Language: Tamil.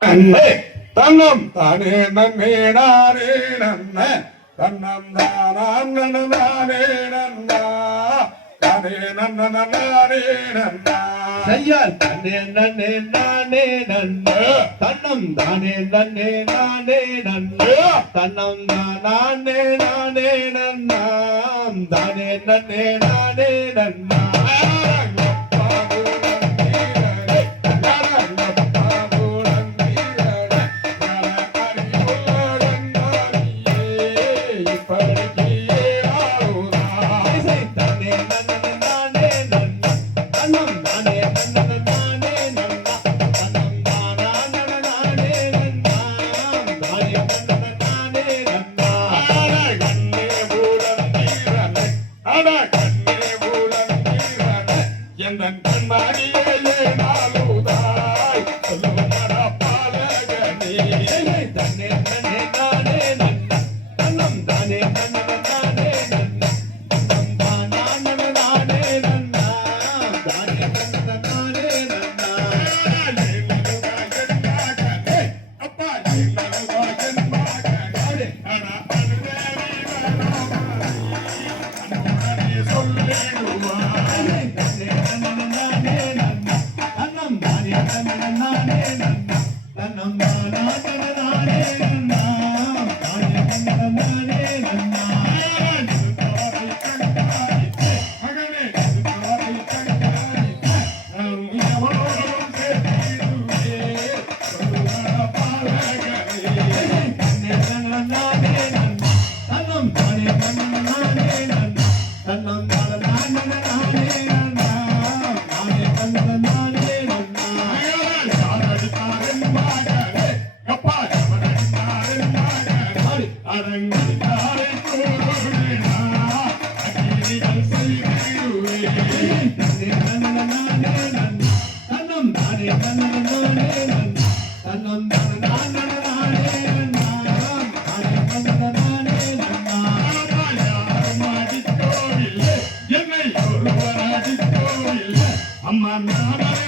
தன்னம் தானே நன்னே நானே நன்ன தன்னம் தானே நானே நன்னா. தானே நன்ன நானே நன்னா. செய்யால் தன்னே நன்னே நானே நன்னே தன்னம் தானே நன்னே நானே நன்னே தன்னம் தானே நானே நன்னாம். தானே நன்னே நானே நன்னா na na na na na na my not.